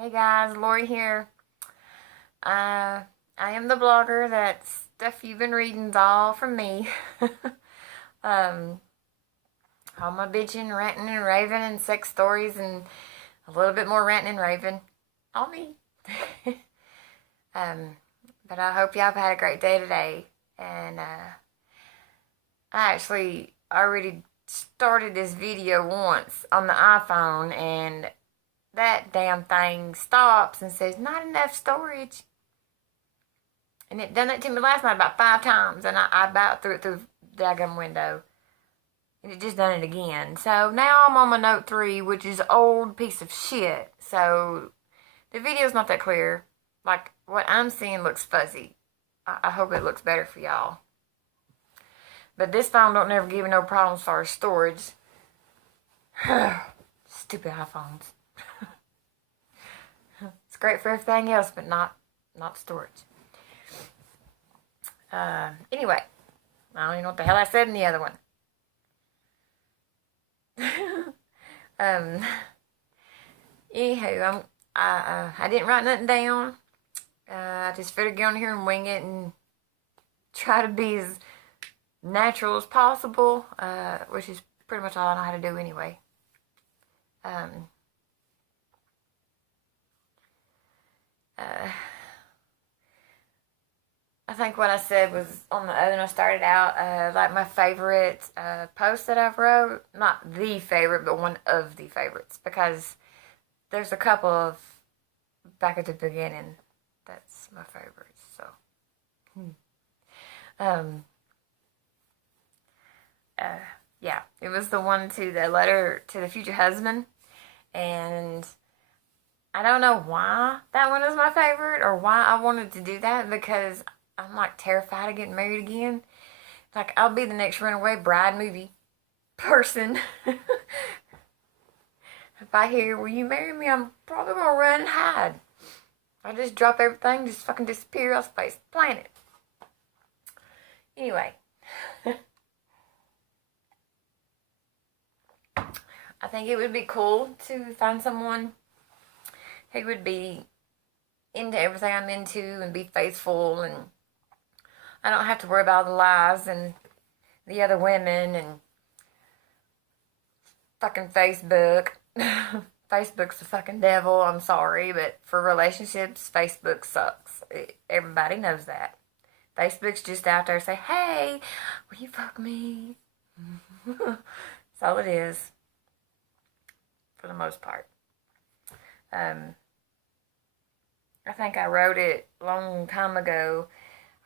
Hey guys, Lori here. I am the blogger. That stuff you've been reading's all from me. um, all my bitching, ranting, and raving, and sex stories, and a little bit more ranting and raving. All me. um, but I hope y'all have had a great day today. And I actually already started this video once on the iPhone, and that damn thing stops and says not enough storage. And it done that to me last night about 5 times, and I about threw it through the daggum window. And it just done it again. So now I'm on my Note 3, which is an old piece of shit. So the video's not that clear. Like, what I'm seeing looks fuzzy. I hope it looks better for y'all. But this phone don't never give me no problems as far as storage. Stupid iPhones. It's great for everything else, but not storage. Anyway, I don't even know what the hell I said in the other one. Anywho, I didn't write nothing down. I just figured get on here and wing it and try to be as natural as possible, which is pretty much all I know how to do anyway. I think what I said was on the other one I started out, like my favorite post that I've wrote. Not the favorite, but one of the favorites. Because there's a couple of back at the beginning that's my favorites. So, yeah, it was the one to the letter to the future husband. And I don't know why that one is my favorite or why I wanted to do that, because I'm like terrified of getting married again. Like, I'll be the next Runaway Bride movie person. If I hear, will you marry me, I'm probably gonna run and hide. I just drop everything, just fucking disappear off the face of the planet. Anyway. I think it would be cool to find someone who would be into everything I'm into and be faithful, and I don't have to worry about the lies and the other women and fucking Facebook. Facebook's the fucking devil, I'm sorry, but for relationships, Facebook sucks. Everybody knows that. Facebook's just out there saying, hey, will you fuck me? That's all it is, for the most part. I think I wrote it a long time ago.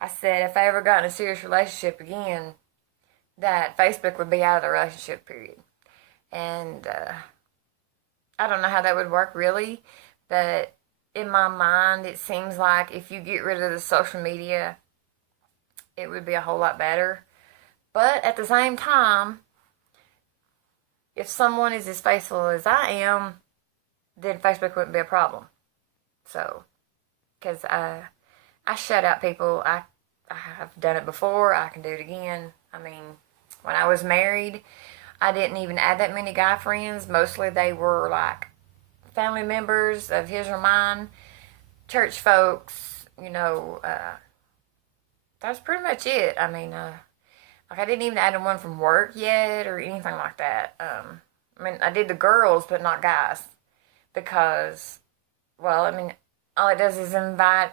I said if I ever got in a serious relationship again, that Facebook would be out of the relationship, period. And I don't know how that would work really, but in my mind it seems like if you get rid of the social media, it would be a whole lot better. But at the same time, if someone is as faithful as I am, then Facebook wouldn't be a problem. So, because I shut out people. I have done it before. I can do it again. I mean, when I was married, I didn't even add that many guy friends. Mostly they were like family members of his or mine, church folks, that's pretty much it. I mean, like I didn't even add one from work yet or anything like that. I mean, I did the girls, but not guys. Because, well, I mean, all it does is invite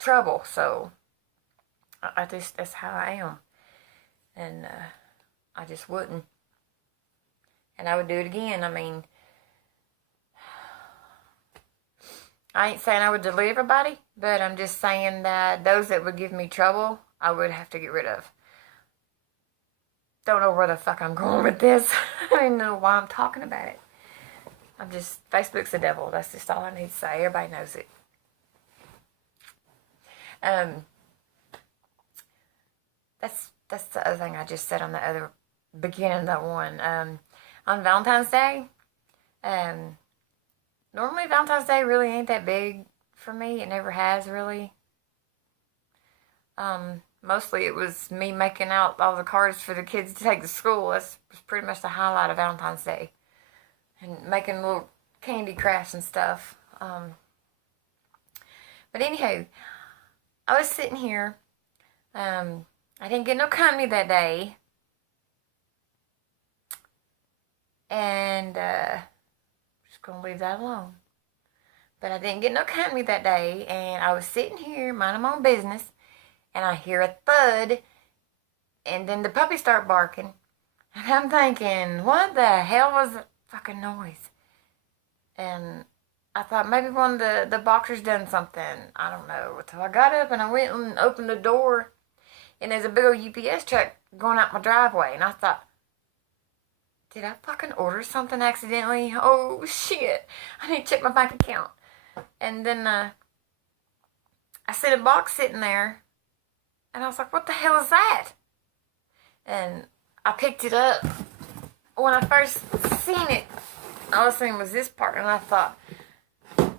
trouble. So, that's how I am. And I just wouldn't. And I would do it again. I mean, I ain't saying I would delete everybody, but I'm just saying that those that would give me trouble, I would have to get rid of. Don't know where the fuck I'm going with this. I don't know why I'm talking about it. Facebook's the devil. That's just all I need to say. Everybody knows it. That's the other thing I just said on the other beginning of that one. On Valentine's Day, normally Valentine's Day really ain't that big for me. It never has really. Mostly it was me making out all the cards for the kids to take to school. That's pretty much the highlight of Valentine's Day. And making little candy crafts and stuff. But anyhow, I was sitting here. I didn't get no company that day. And just going to leave that alone. But I didn't get no company that day. And I was sitting here minding my own business. And I hear a thud. And then the puppy start barking. And I'm thinking, what the hell was that fucking noise? And I thought maybe one of the boxers done something. I don't know. So I got up and I went and opened the door. And there's a big old UPS truck going out my driveway. And I thought, did I fucking order something accidentally? Oh, shit. I need to check my bank account. And then I see a box sitting there. And I was like, what the hell is that? And I picked it up. When I first seen it, all I seen was this part. And I thought, I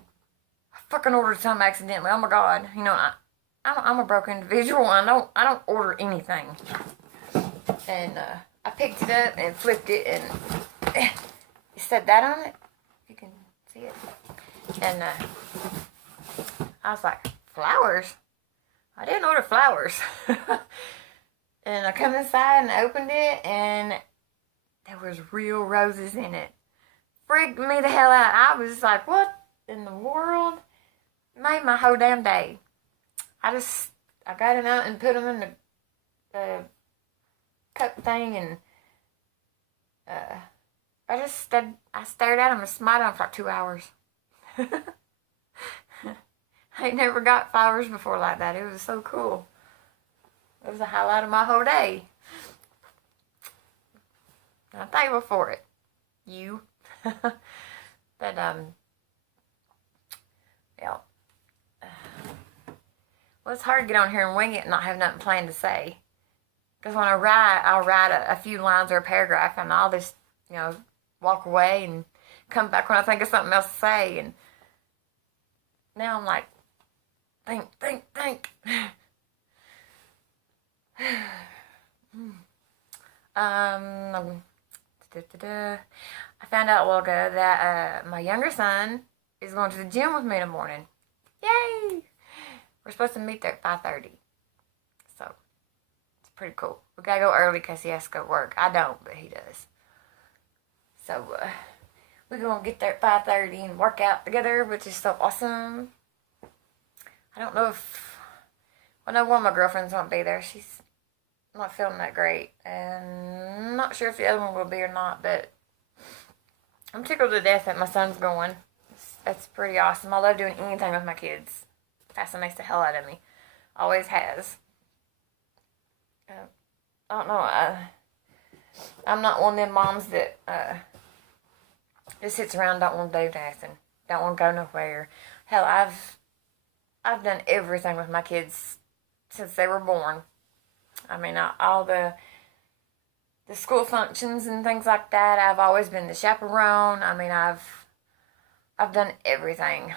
fucking ordered something accidentally. Oh, my God. You know, I'm a broke individual. I don't order anything. And I picked it up and flipped it, and it said that on it. You can see it. And I was like, flowers? I didn't order flowers. And I come inside and opened it, and there was real roses in it. Freaked me the hell out. I was like, what in the world? Made my whole damn day. I got them out and put them in the cup thing, and I stared at them and smiled at them for like 2 hours. I ain't never got flowers before like that. It was so cool. It was the highlight of my whole day. I'm thankful for it. You. But, yeah. Well, it's hard to get on here and wing it and not have nothing planned to say. Because when I write, I'll write a few lines or a paragraph, and I'll just, walk away and come back when I think of something else to say. And now I'm like, think. I found out a while ago that my younger son is going to the gym with me in the morning. Yay! We're supposed to meet there at 5:30. So, it's pretty cool. We gotta go early because he has to go to work. I don't, but he does. So, we're gonna get there at 5:30 and work out together, which is so awesome. I don't know if... I know one of my girlfriends won't be there. She's not feeling that great. And I'm not sure if the other one will be or not, but I'm tickled to death that my son's going. That's pretty awesome. I love doing anything with my kids. Fascinates the hell out of me. Always has. I don't know. I'm not one of them moms that just sits around, don't want to do nothing, don't want to go nowhere. Hell, I've done everything with my kids since they were born. I mean, all the school functions and things like that. I've always been the chaperone. I mean, I've done everything.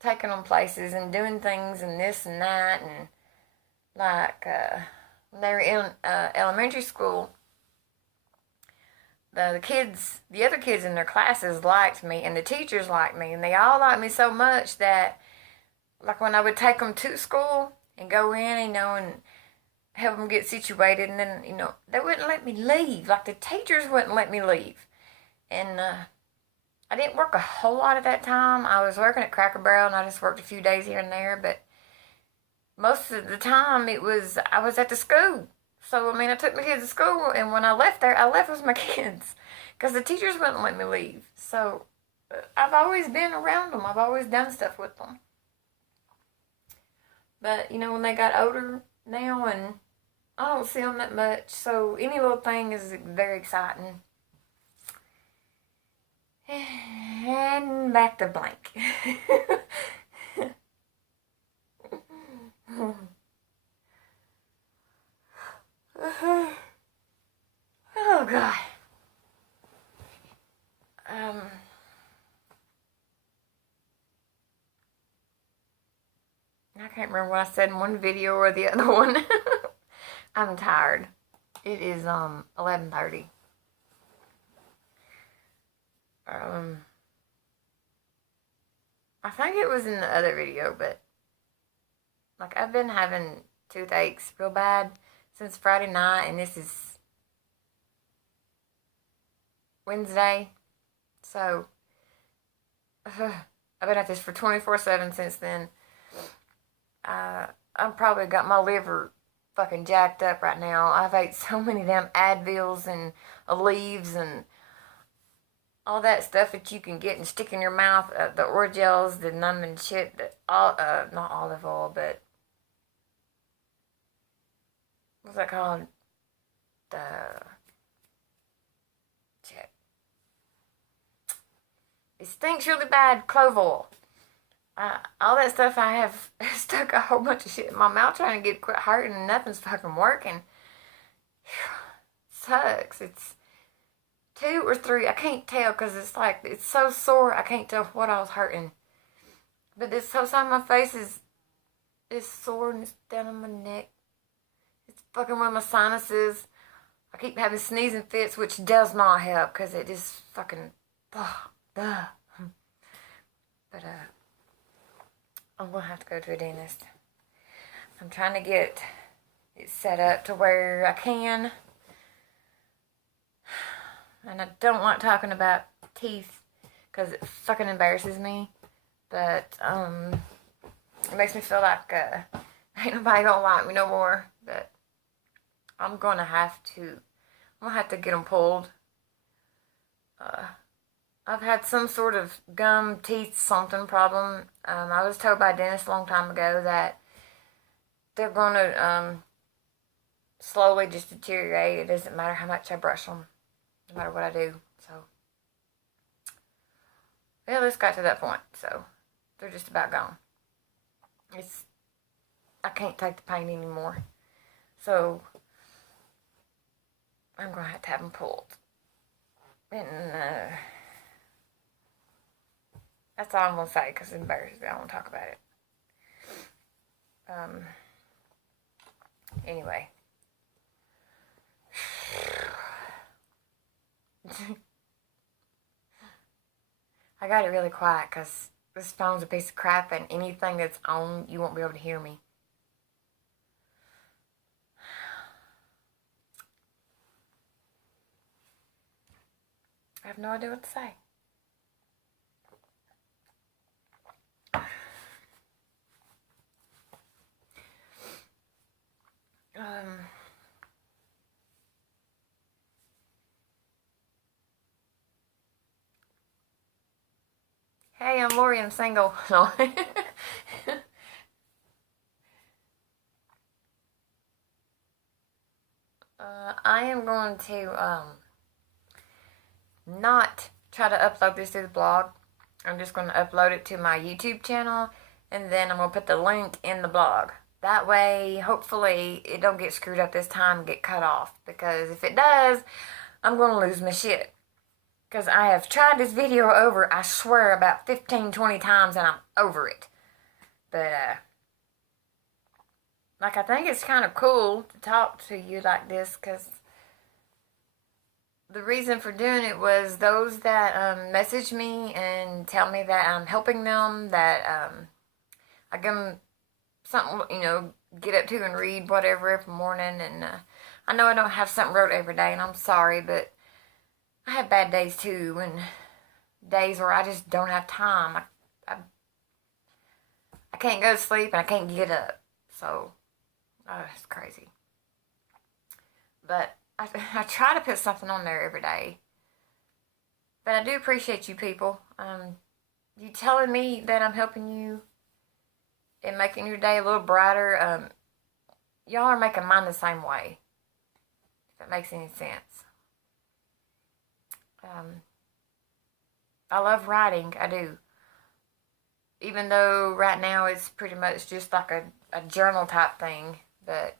Taking them places and doing things and this and that, and like when they were in elementary school, the other kids in their classes liked me, and the teachers liked me, and they all liked me so much that, like, when I would take them to school and go in, and help them get situated, and then, they wouldn't let me leave. Like, the teachers wouldn't let me leave. And I didn't work a whole lot at that time. I was working at Cracker Barrel, and I just worked a few days here and there, but most of the time I was at the school. So, I took my kids to school, and when I left there, I left with my kids, because the teachers wouldn't let me leave. So, I've always been around them. I've always done stuff with them. But, when they got older now, and I don't see them that much, so any little thing is very exciting. And back to blank. Oh, God. I can't remember what I said in one video or the other one. I'm tired. It is 11:30. I think it was in the other video, but like I've been having toothaches real bad since Friday night, and this is Wednesday. So I've been at this for 24/7 since then. I've probably got my liver fucking jacked up right now. I've ate so many damn Advils and Aleve and all that stuff that you can get and stick in your mouth. The Orajels, the numbing shit, not olive oil, but what's that called? The shit. It stinks really bad. Clove oil. All that stuff I have stuck a whole bunch of shit in my mouth trying to get it quit hurting and nothing's fucking working. Sucks. It's 2 or 3. I can't tell because it's like, it's so sore. I can't tell what I was hurting. But this whole side of my face is sore and it's down on my neck. It's fucking with my sinuses. I keep having sneezing fits, which does not help because it just fucking, But, I'm gonna have to go to a dentist. I'm trying to get it set up to where I can. And I don't like talking about teeth because it fucking embarrasses me. But, it makes me feel like, ain't nobody gonna like me no more. But I'm gonna have to get them pulled. I've had some sort of gum, teeth, something problem. I was told by a dentist a long time ago that they're going to slowly just deteriorate. It doesn't matter how much I brush them, no matter what I do. So, yeah, it's got to that point. So, they're just about gone. I can't take the pain anymore. So, I'm going to have them pulled. And, that's all I'm going to say because it embarrasses me. I don't want to talk about it. Anyway. I got it really quiet because this phone's a piece of crap and anything that's on, you won't be able to hear me. I have no idea what to say. Hey, I'm Lori. I'm single. No. I am going to not try to upload this to the blog. I'm just going to upload it to my YouTube channel, and then I'm going to put the link in the blog. That way, hopefully, it don't get screwed up this time and get cut off. Because if it does, I'm going to lose my shit. Because I have tried this video over, I swear, about 15, 20 times, and I'm over it. But, like, I think it's kind of cool to talk to you like this, because the reason for doing it was those that message me and tell me that I'm helping them, that I give them something, get up to and read whatever every morning. And I know I don't have something wrote every day, and I'm sorry, but I have bad days too, and days where I just don't have time. I can't go to sleep, and I can't get up. So, it's crazy. But I try to put something on there every day. But I do appreciate you people. You telling me that I'm helping you and making your day a little brighter. Y'all are making mine the same way. If it makes any sense. I love writing. I do. Even though right now it's pretty much just like a journal type thing. But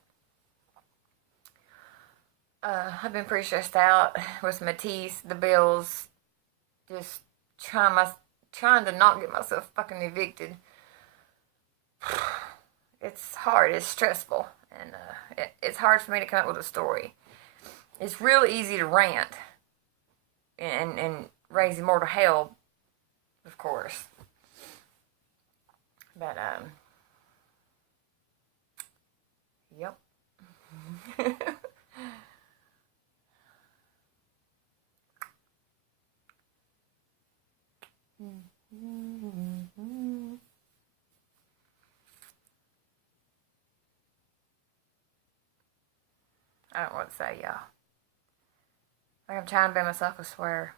I've been pretty stressed out with my teeth, the bills, just trying to not get myself fucking evicted. It's hard, it's stressful, and it's hard for me to come up with a story. It's real easy to rant and raise immortal hell, of course. But, yep. I don't know what to say, y'all. Like I'm trying to be myself, I swear.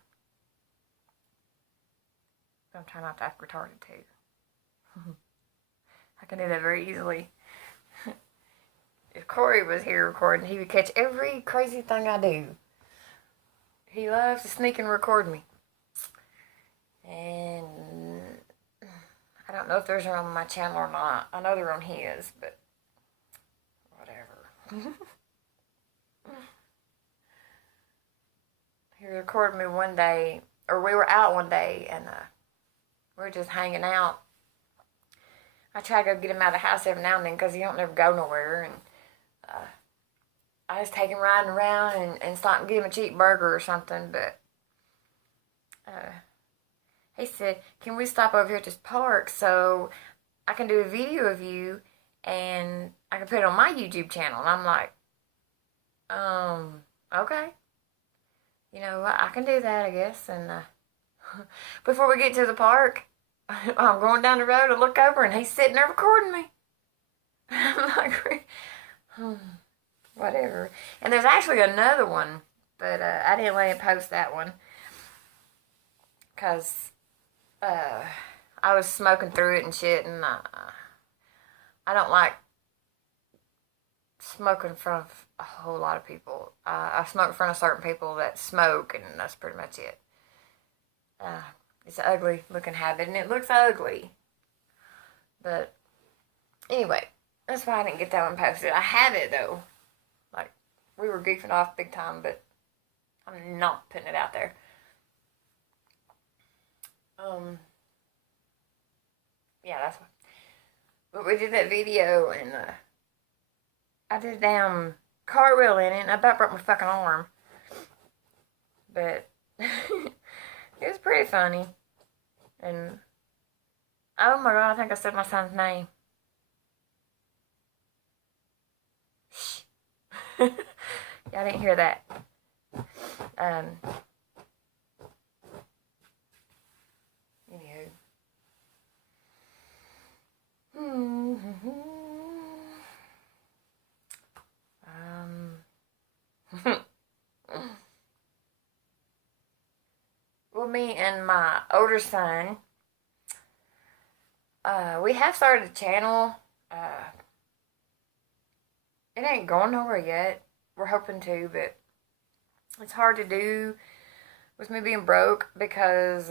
I'm trying not to act retarded too. I can do that very easily. If Corey was here recording, he would catch every crazy thing I do. He loves to sneak and record me. And I don't know if those are on my channel or not. I know they're on his, but whatever. He recorded me one day, or we were out one day, and we were just hanging out. I try to go get him out of the house every now and then because he don't never go nowhere, and I just take him riding around and stop and get him a cheap burger or something, but he said, can we stop over here at this park so I can do a video of you and I can put it on my YouTube channel? And I'm like, okay. You know, I can do that, I guess. And before we get to the park, I'm going down the road to look over, and he's sitting there recording me. I'm like, whatever. And there's actually another one, but I didn't let him post that one because I was smoking through it and shit, and I don't like smoking in front of a whole lot of people. I smoke in front of certain people that smoke, and that's pretty much it. It's an ugly looking habit, and it looks ugly. But anyway, that's why I didn't get that one posted. I have it though. Like, we were goofing off big time, but I'm not putting it out there. Yeah, that's why. But we did that video, and I did a damn cartwheel in it, and I about broke my fucking arm. But it was pretty funny. And oh my god, I think I said my son's name. Shh. Y'all didn't hear that. Anywho. Well, me and my older son, we have started a channel. It ain't going nowhere yet. We're hoping to, but it's hard to do with me being broke because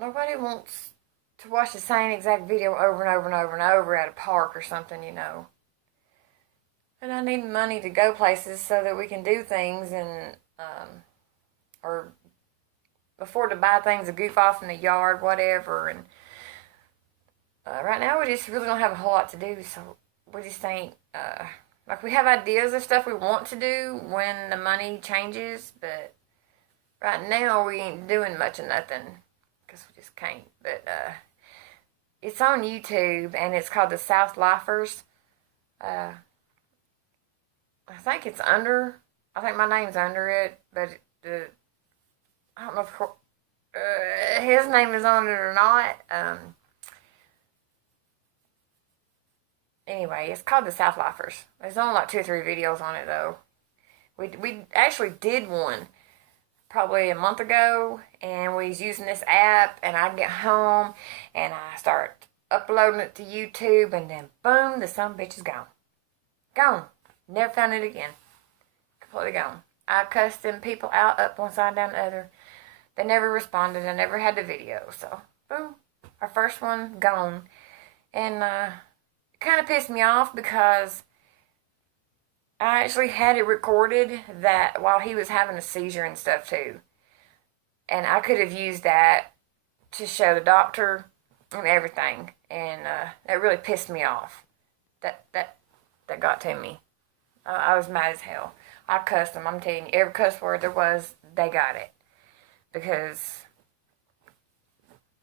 nobody wants to watch the same exact video over and over and over and over at a park or something, you know. And I need money to go places so that we can do things and or afford to buy things to goof off in the yard, whatever. And right now we just really don't have a whole lot to do, so we just ain't like, we have ideas of stuff we want to do when the money changes, but right now we ain't doing much of nothing because we just can't. But it's on YouTube, and it's called The South Lifers. I think my name's under it, but I don't know if his name is on it or not. Anyway, it's called The South Lifers. There's only like 2 or 3 videos on it, though. We actually did one probably a month ago, and we was using this app, and I get home, and I start uploading it to YouTube, and then boom, the sumbitch is gone. Gone. Never found it again. Completely gone. I cussed them people out up one side, down the other. They never responded. I never had the video, so boom. Our first one, gone. And it kind of pissed me off because I actually had it recorded that while he was having a seizure and stuff too. And I could have used that to show the doctor and everything. And that really pissed me off. That got to me. I was mad as hell. I cussed them. I'm telling you, every cuss word there was, they got it. Because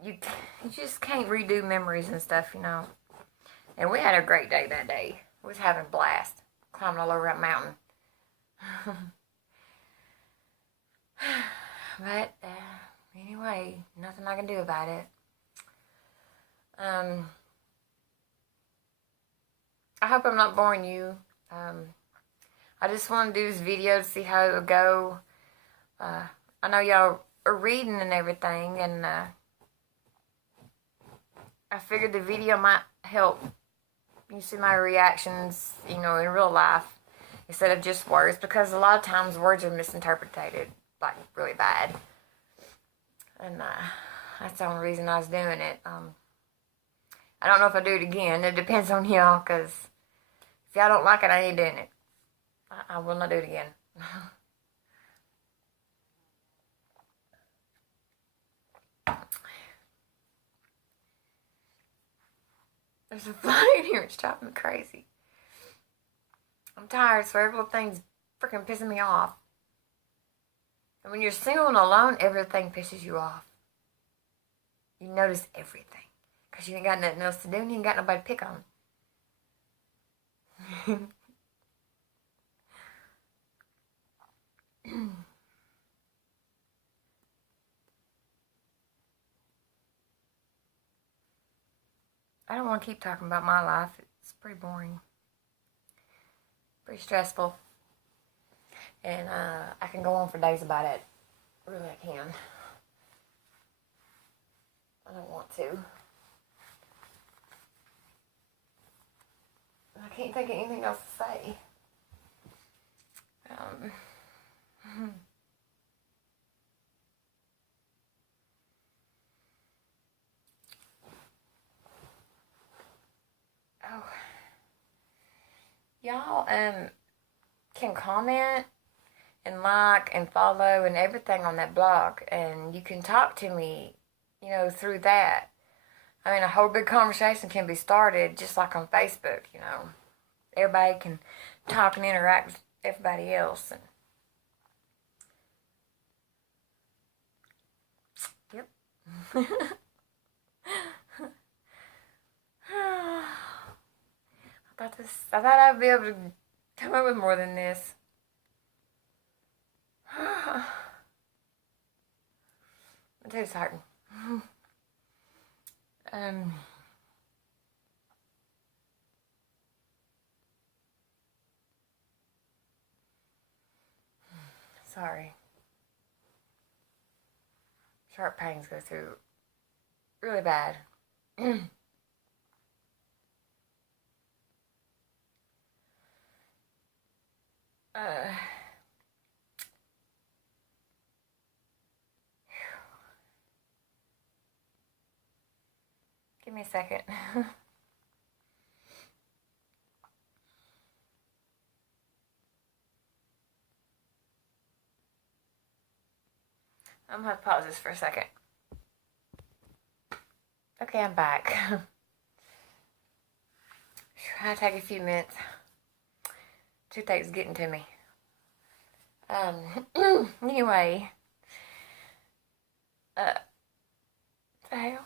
you just can't redo memories and stuff, you know. And we had a great day that day. We was having a blast, climbing all over that mountain. But anyway, nothing I can do about it. I hope I'm not boring you. I just want to do this video to see how it would go. I know y'all are reading and everything, and I figured the video might help you see my reactions, you know, in real life instead of just words, because a lot of times words are misinterpreted, like, really bad. And that's the only reason I was doing it. I don't know if I'll do it again. It depends on y'all, because if y'all don't like it, I ain't doing it. I will not do it again. There's a fly in here. It's driving me crazy. I'm tired, so every little thing's freaking pissing me off. And when you're single and alone, everything pisses you off. You notice everything. Because you ain't got nothing else to do and you ain't got nobody to pick on. I don't want to keep talking about my life. It's pretty boring. Pretty stressful. And I can go on for days about it. Really, I can. I don't want to. I can't think of anything else to say. Oh. Y'all can comment and like and follow and everything on that blog, and you can talk to me, you know, through that. I mean, a whole big conversation can be started just like on Facebook, you know. Everybody can talk and interact with everybody else. And yep. I thought I'd be able to come up with more than this. I'm too tired. Sorry. Sharp pains go through really bad. Give me a second. I'm gonna pause this for a second. Okay, I'm back. I'll take a few minutes. Toothache's getting to me. Anyway. The hell?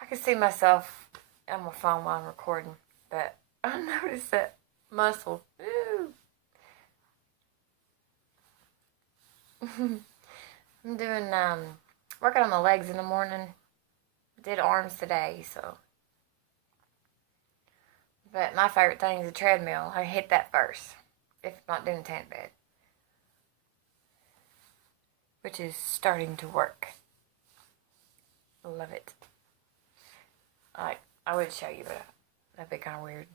I can see myself on my phone while I'm recording, but I noticed that muscle. Ooh. I'm doing, working on my legs in the morning. Did arms today, so. But my favorite thing is the treadmill. I hit that first, if I'm not doing tent bed. Which is starting to work. Love it. I would show you, but that'd be kind of weird.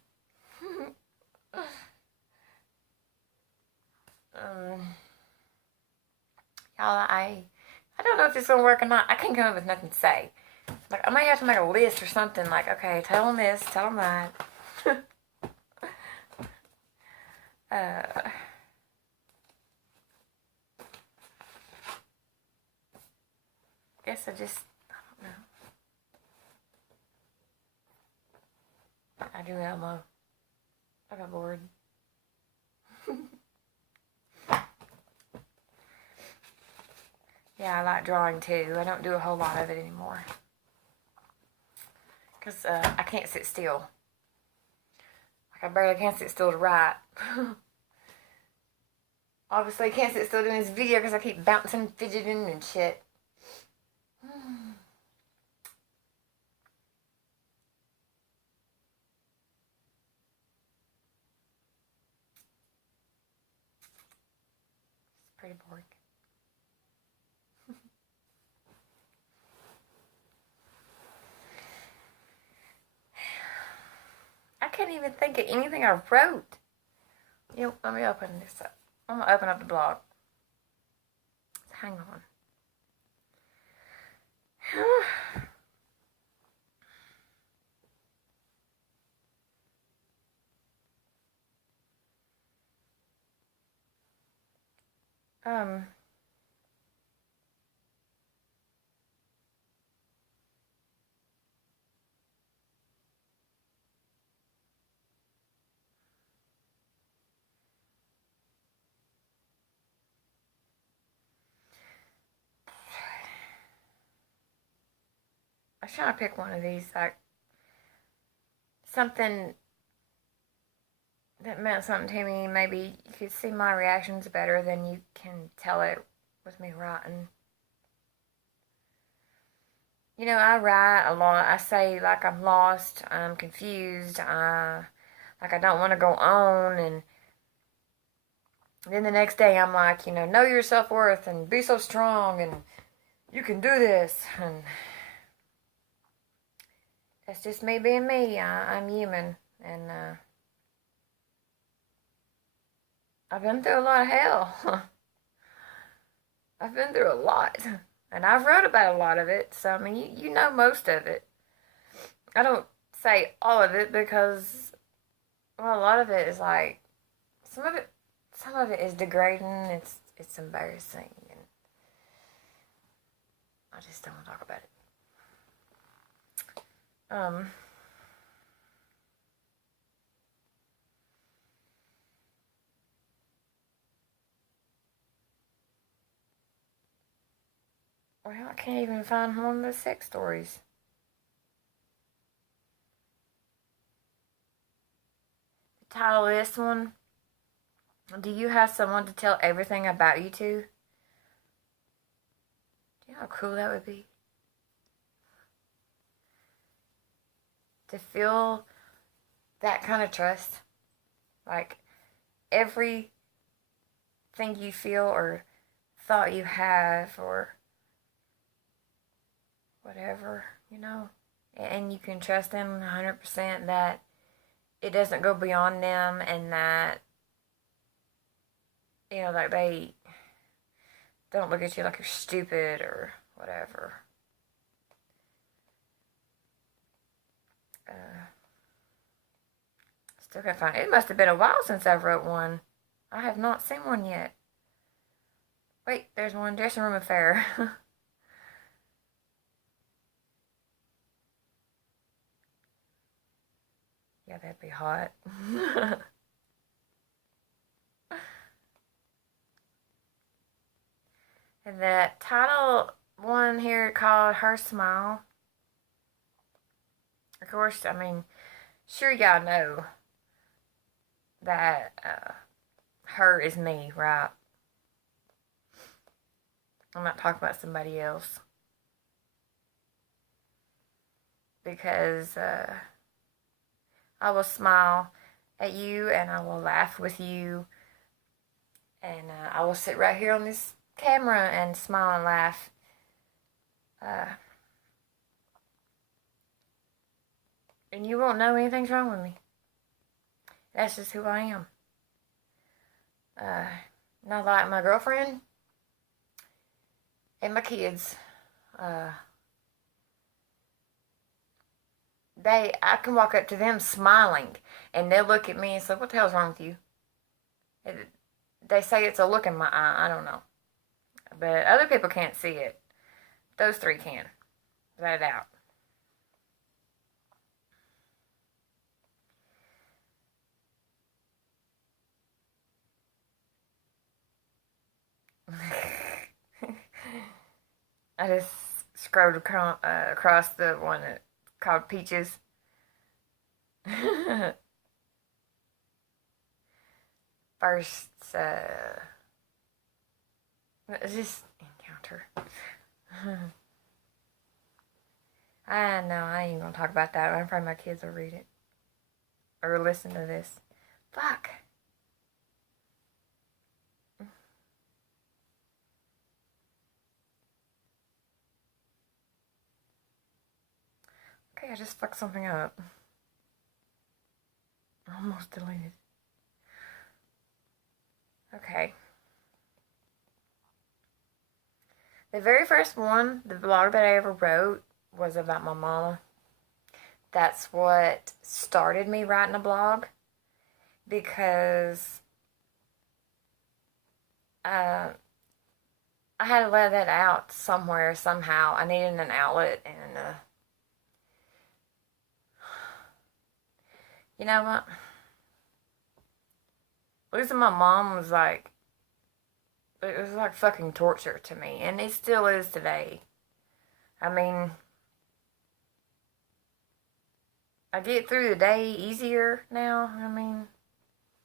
Y'all, I don't know if this is gonna work or not. I can't come up with nothing to say. Like, I might have to make a list or something. Like, okay, tell them this, tell them that. Guess I don't know. I do Elmo. I got bored. Yeah, I like drawing too. I don't do a whole lot of it anymore. because I can't sit still. Like, I barely can sit still to write. Obviously, I can't sit still doing this video because I keep bouncing, fidgeting, and shit. It's pretty boring. I can't even think of anything I wrote. Let me open this up. I'm going to open up the blog. Hang on. um, I was trying to pick one of these, like, something that meant something to me. Maybe you could see my reactions better than you can tell it with me writing. I write a lot. I say, like, I'm lost, I'm confused, like, I don't want to go on, and then the next day I'm like, know your self-worth and be so strong and you can do this. And that's just me being me. I'm human. And I've been through a lot of hell. I've been through a lot. And I've wrote about a lot of it. So, I mean, you know most of it. I don't say all of it because, well, a lot of it is like, some of it is degrading. It's embarrassing. And I just don't want to talk about it. Well, I can't even find one of the sex stories. The title of this one, do you have someone to tell everything about you to? Do you know how cool that would be? To feel that kind of trust. Like, everything you feel or thought you have or whatever, and you can trust them 100% that it doesn't go beyond them, and that, like, they don't look at you like you're stupid or whatever. Still can't find it. It must have been a while since I wrote one. I have not seen one yet. Wait, there's one. Dressing room affair. Yeah, that'd be hot. And that title one here called Her Smile. Of course, I mean, sure y'all know that her is me, right? I'm not talking about somebody else. Because I will smile at you and I will laugh with you. And I will sit right here on this camera and smile and laugh. And you won't know anything's wrong with me. That's just who I am. Not like my girlfriend and my kids. I can walk up to them smiling, and they'll look at me and say, "What the hell's wrong with you?" They say it's a look in my eye. I don't know, but other people can't see it. Those three can, without a doubt. I just scrolled across the one that called Peaches. First, just encounter. I know, I ain't gonna talk about that. I'm afraid my kids will read it. Or listen to this. Fuck. Okay, I just fucked something up. Almost deleted. Okay. The very first one, the blog that I ever wrote, was about my mama. That's what started me writing a blog, because I had to let that out somewhere, somehow. I needed an outlet, and you know what? Losing my mom was like, it was like fucking torture to me, and it still is today. I mean, I get through the day easier now, I mean,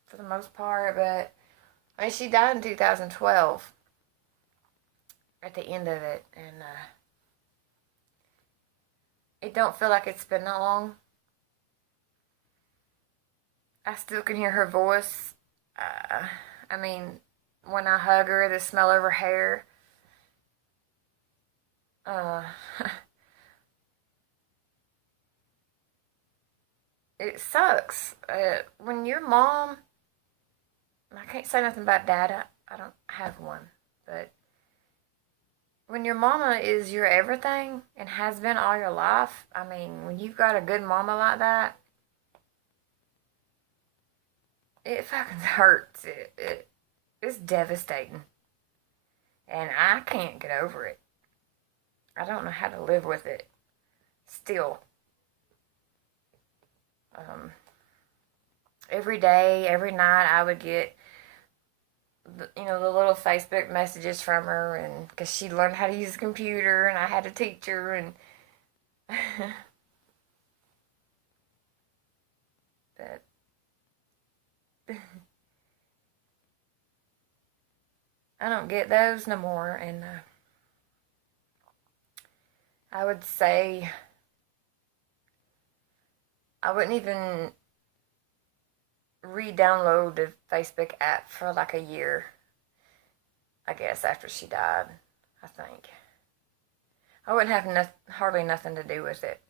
for the most part, but I mean, she died in 2012 at the end of it, and it don't feel like it's been that long. I still can hear her voice. I mean, when I hug her, the smell of her hair. Uh, it sucks. When your mom, I can't say nothing about dad. I don't have one, but when your mama is your everything and has been all your life, I mean, when you've got a good mama like that, it fucking hurts. It's devastating. And I can't get over it. I don't know how to live with it. Still. Every day, every night, I would get, the little Facebook messages from her, and because she learned how to use a computer, and I had to teach her, and but I don't get those no more, and I would say I wouldn't even re-download the Facebook app for like a year, I guess, after she died, I think. I wouldn't have hardly nothing to do with it.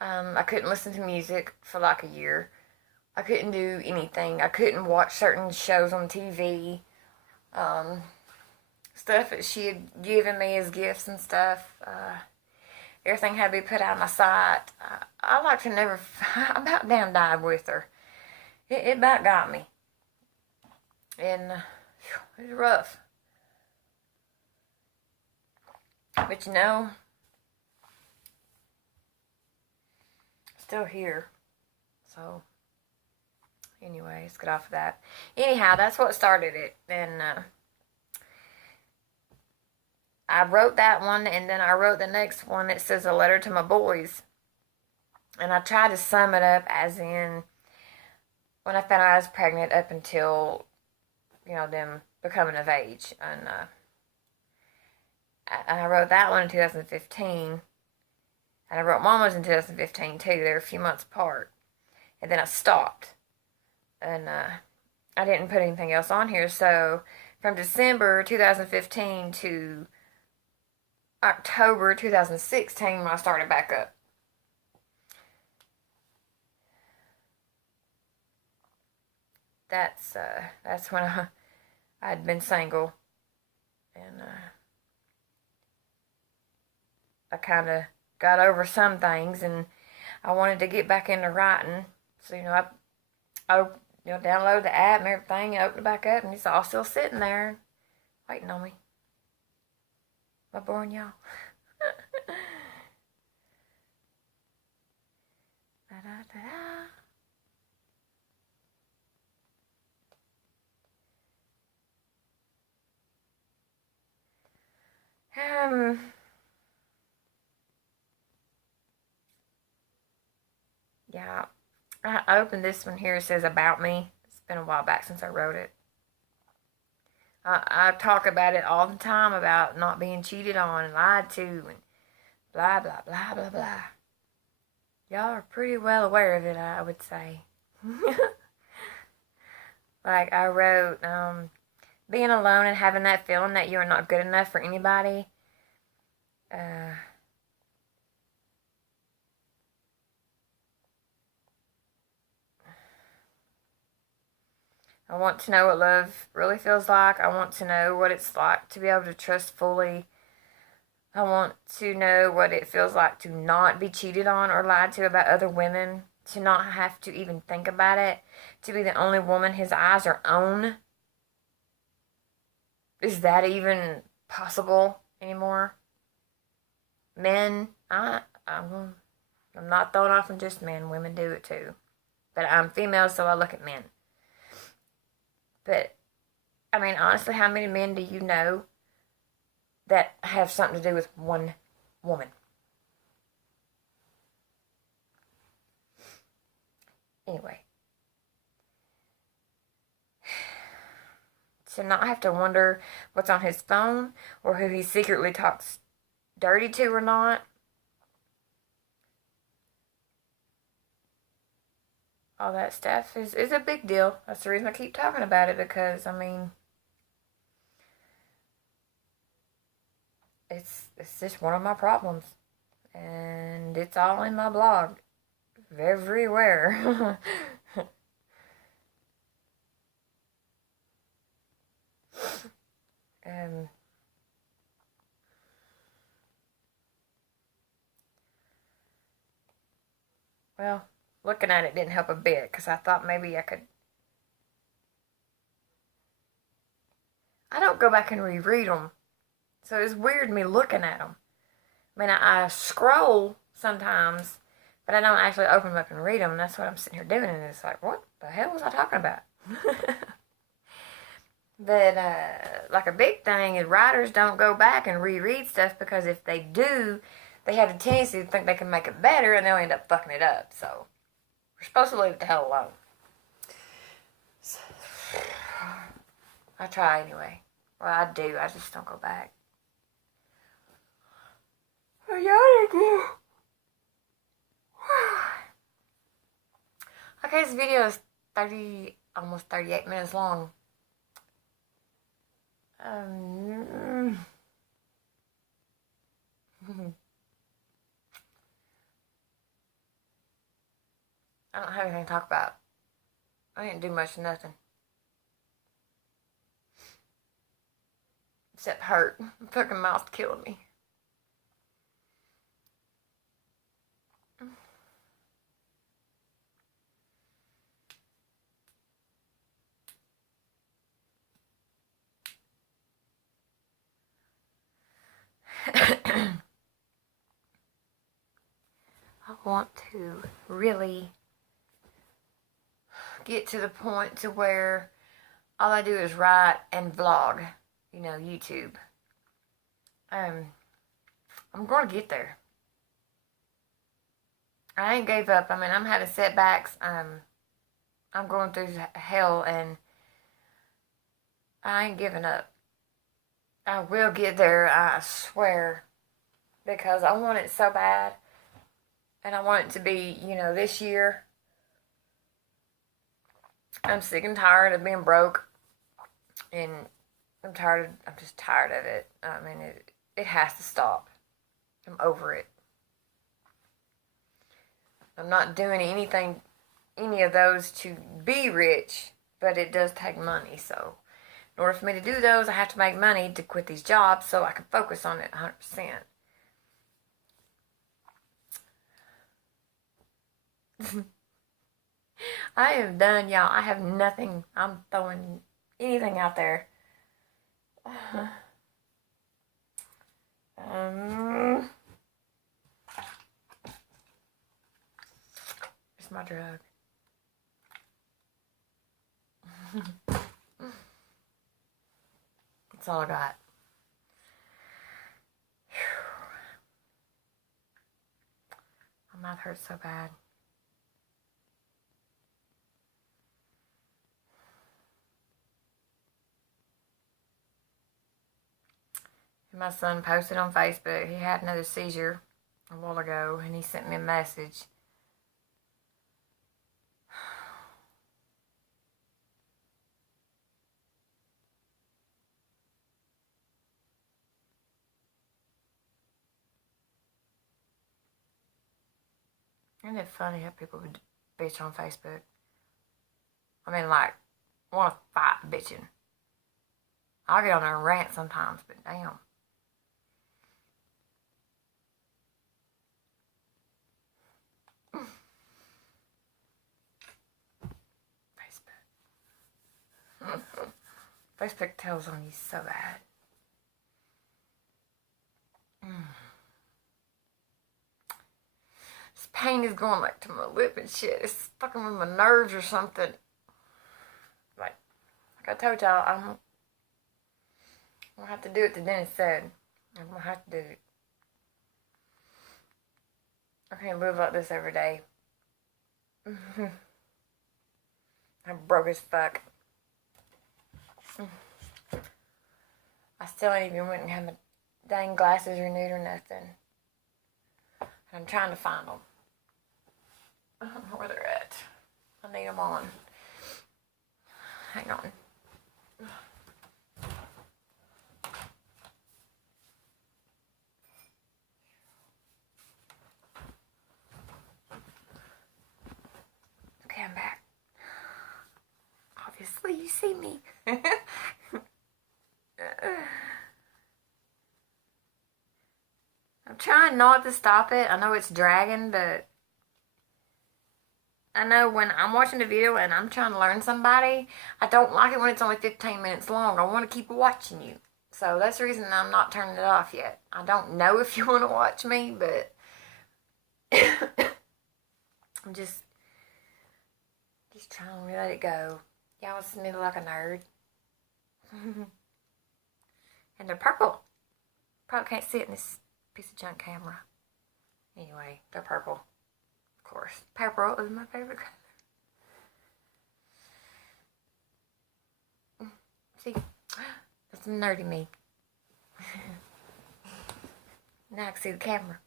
I couldn't listen to music for like a year. I couldn't do anything. I couldn't watch certain shows on TV. Stuff that she had given me as gifts and stuff. Everything had to be put out of my sight. I like to never. I about damn died with her. It about got me. And it was rough. But still here. So, anyway, let's get off of that. Anyhow, that's what started it. And I wrote that one, and then I wrote the next one. It says A Letter to My Boys. And I tried to sum it up as in when I found out I was pregnant up until, them becoming of age. And I wrote that one in 2015. And I wrote Mama's in 2015 too. They were a few months apart. And then I stopped. And I didn't put anything else on here. So from December 2015 to October 2016 when I started back up. That's when I'd been single, and I kind of got over some things, and I wanted to get back into writing. So I downloaded the app and everything, and opened it back up, and it's all still sitting there, waiting on me. Am I boring y'all? Da-da-da-da. Um, Yeah. I opened this one here. It says about me. It's been a while back since I wrote it. I talk about it all the time about not being cheated on and lied to and blah, blah, blah, blah, blah. Y'all are pretty well aware of it, I would say. Like I wrote, being alone and having that feeling that you are not good enough for anybody. Uh, I want to know what love really feels like. I want to know what it's like to be able to trust fully. I want to know what it feels like to not be cheated on or lied to about other women, to not have to even think about it, to be the only woman his eyes are on. Is that even possible anymore? Men, I'm not throwing off on just men. Women do it too. But I'm female, so I look at men. But, I mean, honestly, how many men do you know that have something to do with one woman? Anyway. To not have to wonder what's on his phone or who he secretly talks dirty to or not. All that stuff is a big deal. That's the reason I keep talking about it, because, I mean, it's just one of my problems. And it's all in my blog. Everywhere. um, well, looking at it didn't help a bit, because I thought maybe I could. I don't go back and reread them, so it's weird me looking at them. I mean, I scroll sometimes, but I don't actually open them up and read them. And that's what I'm sitting here doing, and it's like, what the hell was I talking about? But like a big thing is writers don't go back and reread stuff, because if they do, they have a tendency to think they can make it better, and they'll end up fucking it up. So we're supposed to leave it the hell alone. I try anyway. Well, I do. I just don't go back. Oh, yeah, I do. Okay, this video is almost 38 minutes long. I don't have anything to talk about. I didn't do much of nothing. Except hurt. The fucking mouth killing me. I want to really get to the point to where all I do is write and vlog, YouTube. I'm going to get there. I ain't gave up. I mean, I'm having setbacks. I'm going through hell, and I ain't giving up. I will get there, I swear, because I want it so bad, and I want it to be, this year. I'm sick and tired of being broke, and I'm just tired of it. I mean, it has to stop. I'm over it. I'm not doing any of those to be rich, but it does take money. So in order for me to do those, I have to make money to quit these jobs so I can focus on it 100%. I am done, y'all. I have nothing. I'm throwing anything out there. It's my drug. That's all I got. My mouth hurts so bad. My son posted on Facebook he had another seizure a while ago, and he sent me a message. Isn't it funny how people would bitch on Facebook? I mean, like, want to fight bitching. I'll get on there and rant sometimes, but damn. Facebook. Facebook tells on you so bad. This pain is going like to my lip and shit. It's fucking with my nerves or something. Like I told y'all, I'm gonna have to do it. The dentist said I'm gonna have to do it. I can't live like this every day. I'm broke as fuck. I still ain't even went and had my dang glasses renewed or nothing. I'm trying to find them. I don't know where they're at. I need them on. Hang on. Okay, I'm back. Obviously, you see me. I'm trying not to stop it. I know it's dragging, but I know when I'm watching a video and I'm trying to learn somebody, I don't like it when it's only 15 minutes long. I want to keep watching you. So that's the reason I'm not turning it off yet. I don't know if you want to watch me, but I'm just trying to let it go. Y'all see me look like a nerd. And they're purple. Probably can't see it in this piece of junk camera. Anyway, they're purple. Of course. Purple is my favorite color. See? That's some nerdy me. Now I can see the camera.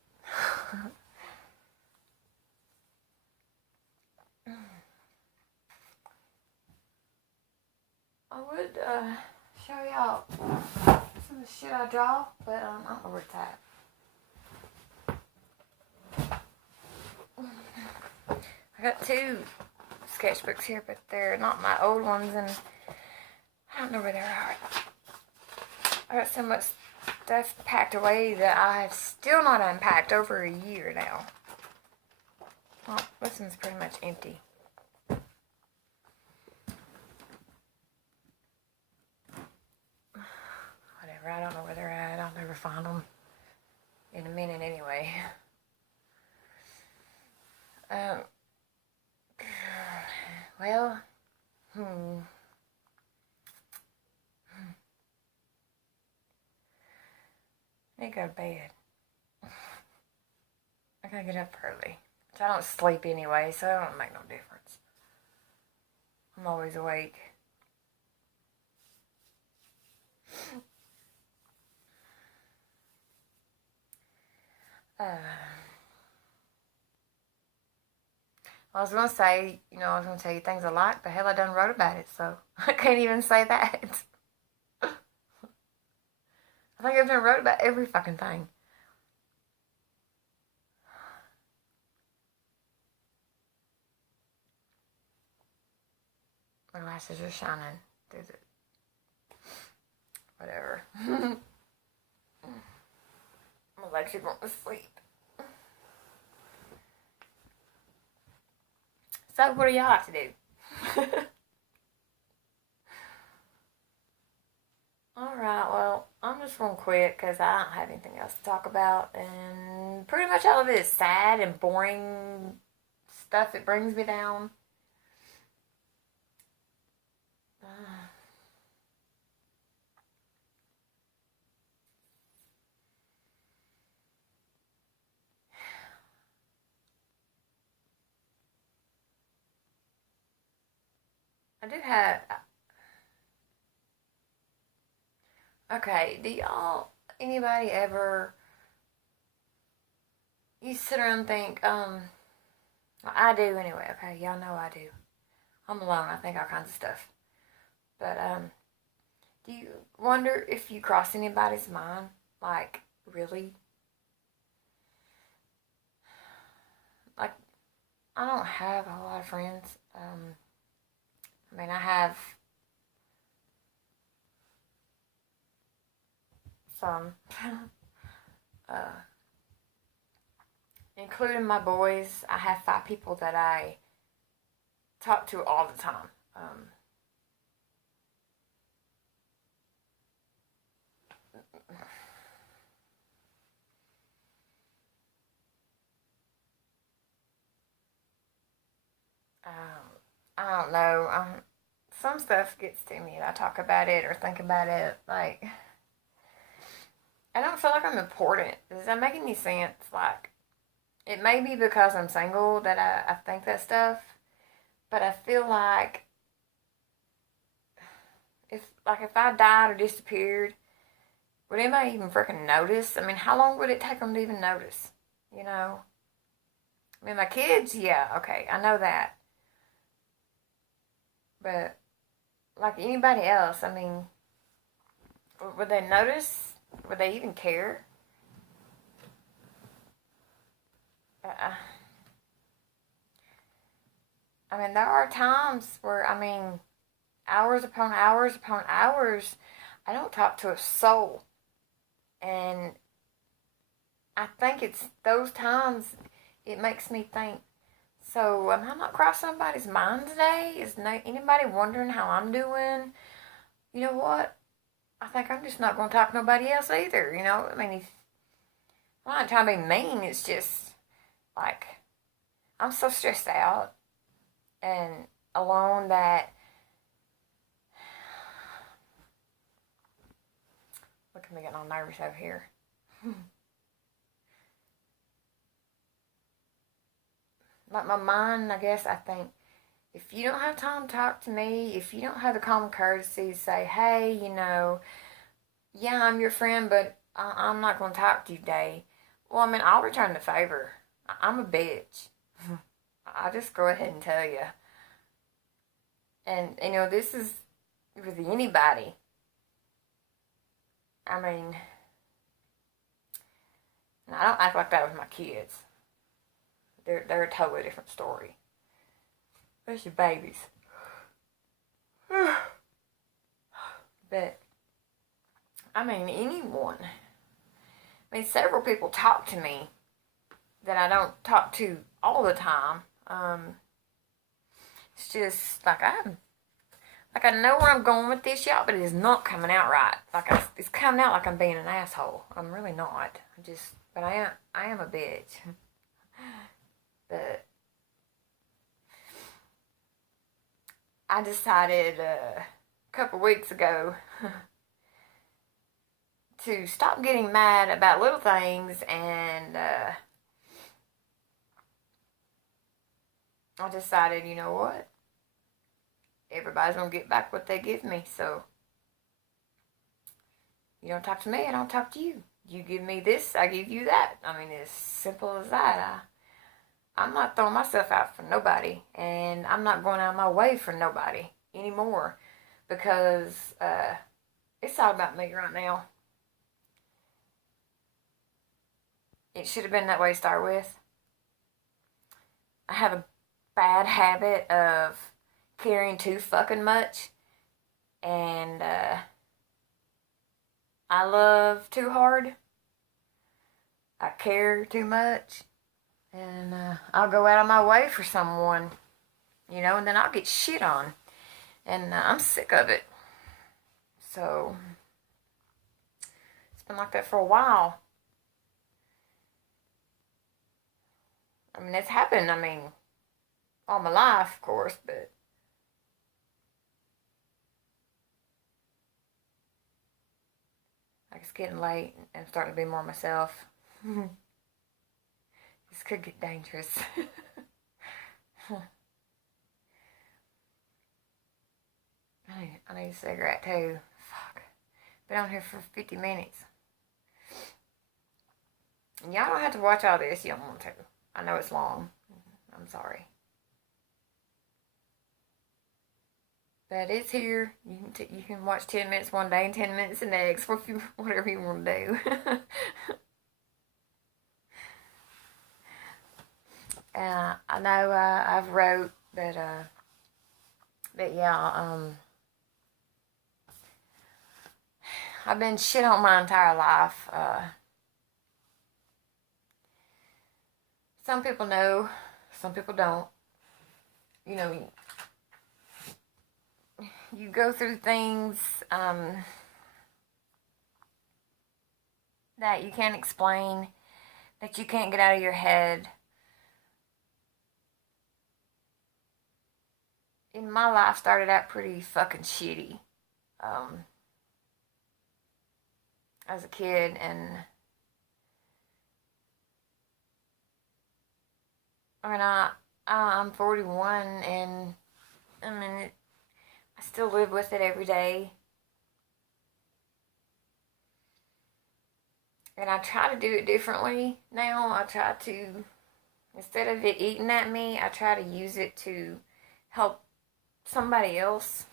I would show y'all some of the shit I draw, but I don't know where it's at. I got 2 sketchbooks here, but they're not my old ones, and I don't know where they are. I got so much stuff packed away that I have still not unpacked over a year now. Well, this one's pretty much empty. Whatever, I don't know where they're at. I'll never find them in a minute anyway. Well, I need to go to bed. I gotta get up early. Which I don't sleep anyway, so it don't make no difference. I'm always awake. I was going to say, I was going to tell you things I like, but hell, I done wrote about it, so I can't even say that. I think I've done wrote about every fucking thing. My glasses are shining through the... whatever. My legs are going to sleep. So, what do y'all have to do? Alright, well, I'm just going to quit because I don't have anything else to talk about. And pretty much all of it is sad and boring stuff that brings me down. I do have... Okay, do y'all anybody ever, you sit around and think, I do anyway, okay, y'all know I do. I'm alone, I think all kinds of stuff. But, do you wonder if you cross anybody's mind? Like, really? Like, I don't have a lot of friends. I mean, I have some, uh, including my boys. I have 5 people that I talk to all the time. I don't know. Some stuff gets to me, and I talk about it or think about it. Like, I don't feel like I'm important. Does that make any sense? Like, it may be because I'm single that I think that stuff, but I feel like if I died or disappeared, would anybody even freaking notice? I mean, how long would it take them to even notice? You know? I mean, my kids, yeah, okay, I know that. But, like anybody else, I mean, would they notice? Would they even care? Uh, I mean, there are times where, I mean, hours upon hours, I don't talk to a soul. And I think it's those times it makes me think, so am I not crossing somebody's mind today? Is anybody wondering how I'm doing? You know what? I think I'm just not going to talk to nobody else either. You know, I mean, I'm not trying to be mean. It's just like I'm so stressed out and alone that look at me getting all nervous over here. Like my mind, I guess I think if you don't have time to talk to me, if you don't have the common courtesy to say, hey, you know, yeah, I'm your friend, but I'm not going to talk to you today. Well, I mean, I'll return the favor. I'm a bitch. I'll just go ahead and tell you. And, you know, this is with anybody. I mean, I don't act like that with my kids. They're a totally different story. Especially babies. But, I mean, anyone. I mean, several people talk to me that I don't talk to all the time. It's just like I know where I'm going with this, y'all, but it is not coming out right. It's coming out like I'm being an asshole. I'm really not. But I am a bitch. But I decided a couple weeks ago to stop getting mad about little things, and I decided, you know what? Everybody's gonna get back what they give me, so you don't talk to me, I don't talk to you. You give me this, I give you that. I mean, it's simple as that. I'm not throwing myself out for nobody, and I'm not going out of my way for nobody anymore because it's all about me right now. It should have been that way to start with. I have a bad habit of caring too fucking much, and I love too hard. I care too much, and I'll go out of my way for someone, you know, and then I'll get shit on, and I'm sick of it. So it's been like that for a while. I mean, it's happened. I mean, all my life, of course, but like it's getting late and I'm starting to be more myself. This could get dangerous. I need a cigarette too. Fuck. Been on here for 50 minutes. And y'all don't have to watch all this. You don't want to. I know it's long. I'm sorry. But it's here. You can watch 10 minutes one day and 10 minutes the next. Whatever you want to do. I know I've wrote that, but yeah, I've been shit on my entire life. Some people know, some people don't. You know, you go through things that you can't explain, that you can't get out of your head. And my life started out pretty fucking shitty as a kid, and I mean, I'm 41, and I mean, I still live with it every day. And I try to do it differently now. I try to, instead of it eating at me, I try to use it to help somebody else.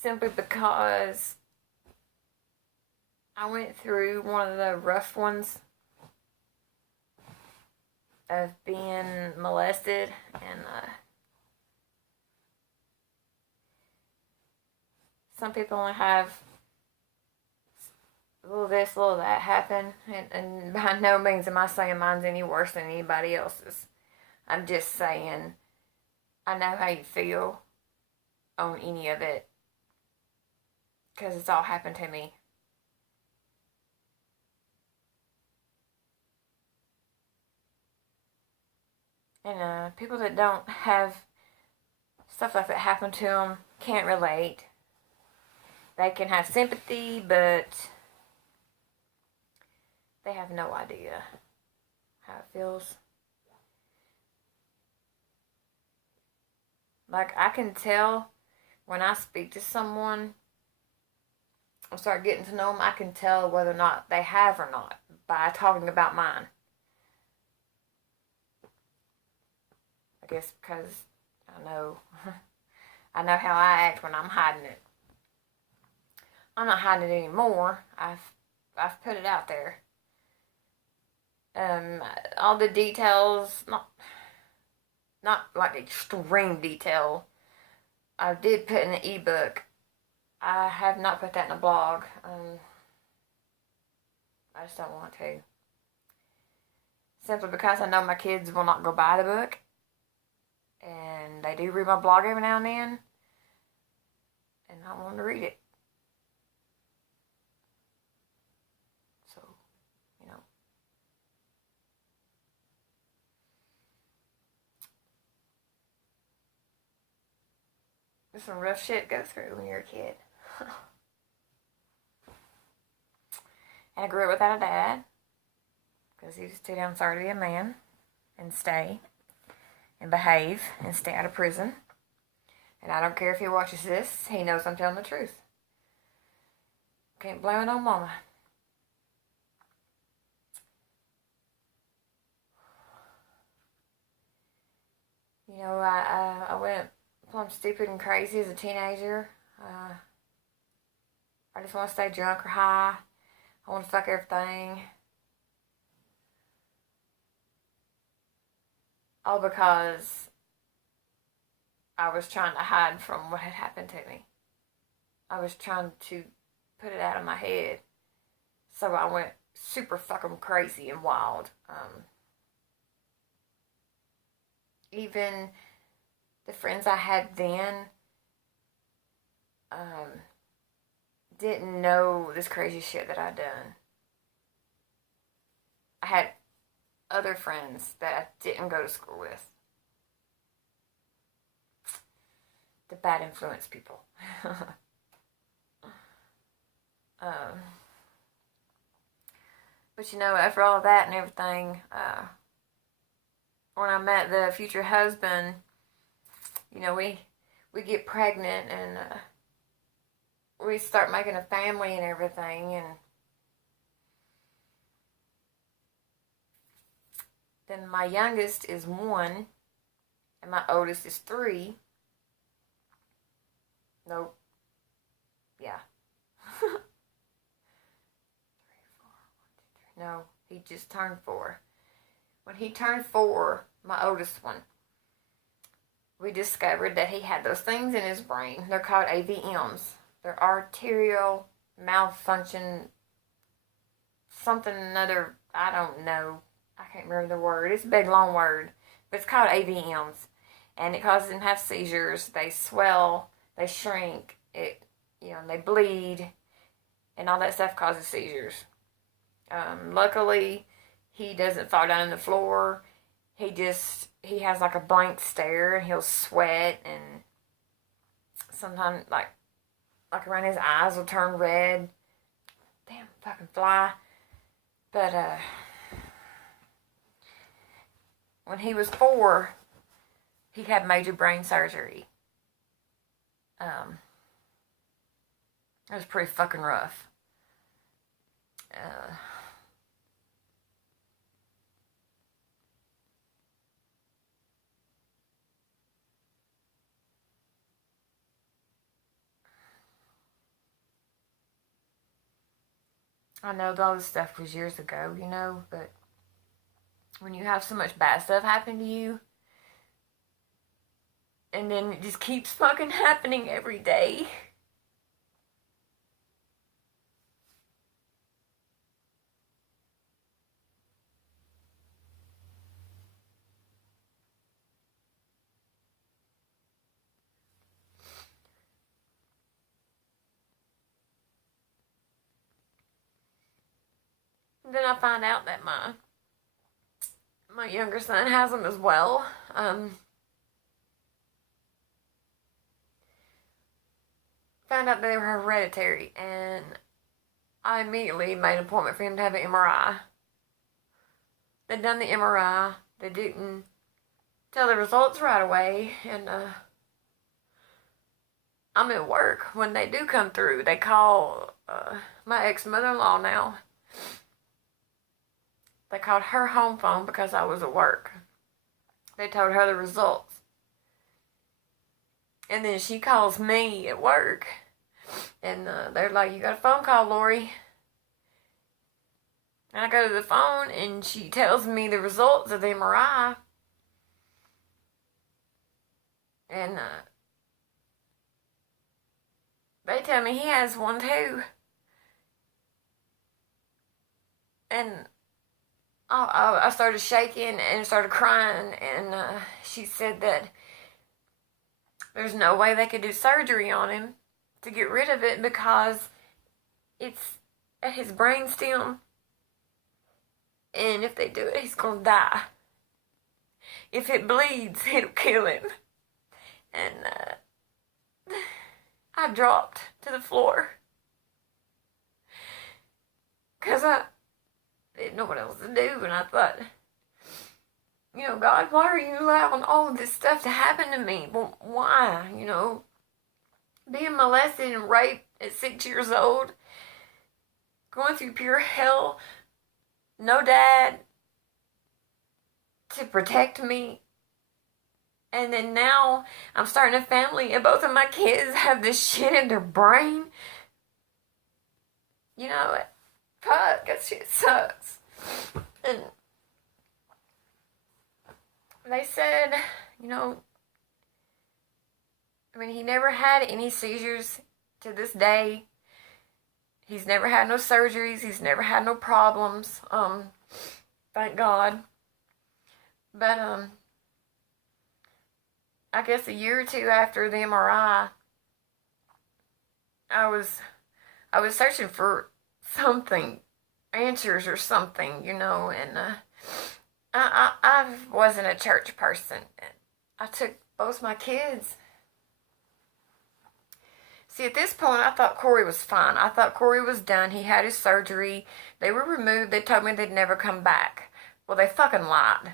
Simply because I went through one of the rough ones of being molested, and some people only have a little this, a little that happen, and by no means am I saying mine's any worse than anybody else's. I'm just saying I know how you feel on any of it, because it's all happened to me. And people that don't have stuff like that happen to them can't relate. They can have sympathy, but they have no idea how it feels. Like, I can tell when I speak to someone and start getting to know them, I can tell whether or not they have or not by talking about mine. I guess because I know I know how I act when I'm hiding it. I'm not hiding it anymore. I've put it out there. All the details, not like extreme detail. I did put in an ebook. I have not put that in a blog. I just don't want to. Simply because I know my kids will not go buy the book. And they do read my blog every now and then. And I want to read it. So, you know. There's some rough shit to go through when you're a kid. And I grew up without a dad. Because he was too damn sorry to be a man. And stay. And behave. And stay out of prison. And I don't care if he watches this. He knows I'm telling the truth. Can't blame it on mama. You know, I went plumb stupid and crazy as a teenager. I just want to stay drunk or high. I want to fuck everything. All because I was trying to hide from what had happened to me. I was trying to put it out of my head. So I went super fucking crazy and wild. Even the friends I had then didn't know this crazy shit that I'd done. I had other friends that I didn't go to school with. The bad influence people. But you know, after all of that and everything, when I met the future husband, you know, we get pregnant and we start making a family and everything, and Then my youngest is 1, and my oldest is 3. Nope. Yeah. 3, 4, 1, 2, 3. No, he just turned 4. When he turned 4, my oldest one, we discovered that he had those things in his brain. They're called AVMs. They're arterial malfunction, something another, I don't know. I can't remember the word. It's a big, long word. But it's called AVMs. And it causes them to have seizures. They swell. They shrink. They bleed. And all that stuff causes seizures. Luckily, he doesn't fall down on the floor. He has like a blank stare, and he'll sweat, and sometimes like around his eyes will turn red. Damn fucking fly. But when he was 4, he had major brain surgery. It was pretty fucking rough. I know all this stuff was years ago, but when you have so much bad stuff happen to you, and then it just keeps fucking happening every day. And then I find out that my younger son has them as well. Found out they were hereditary, and I immediately made an appointment for him to have an MRI. They'd done the MRI. They didn't tell the results right away, and I'm at work when they do come through. They call my ex-mother-in-law now. They called her home phone because I was at work. They told her the results. And then she calls me at work. And they're like, "You got a phone call, Lori." And I go to the phone, and she tells me the results of the MRI. And they tell me he has one too. And I started shaking and started crying. And she said that there's no way they could do surgery on him to get rid of it because it's at his brainstem. And if they do it, he's gonna die. If it bleeds, it'll kill him. And I dropped to the floor because I didn't know what else to do. And I thought, God, why are you allowing all of this stuff to happen to me? Well, why? Being molested and raped at 6 years old, going through pure hell, no dad to protect me. And then now I'm starting a family, and both of my kids have this shit in their brain. Fuck, that shit sucks. And they said, he never had any seizures to this day. He's never had no surgeries. He's never had no problems. Thank God. But, I guess a year or two after the MRI, I was searching for something, answers or something, and I wasn't a church person. I took both my kids. See, at this point, I thought Corey was fine. I thought Corey was done. He had his surgery. They were removed. They told me they'd never come back. Well, they fucking lied.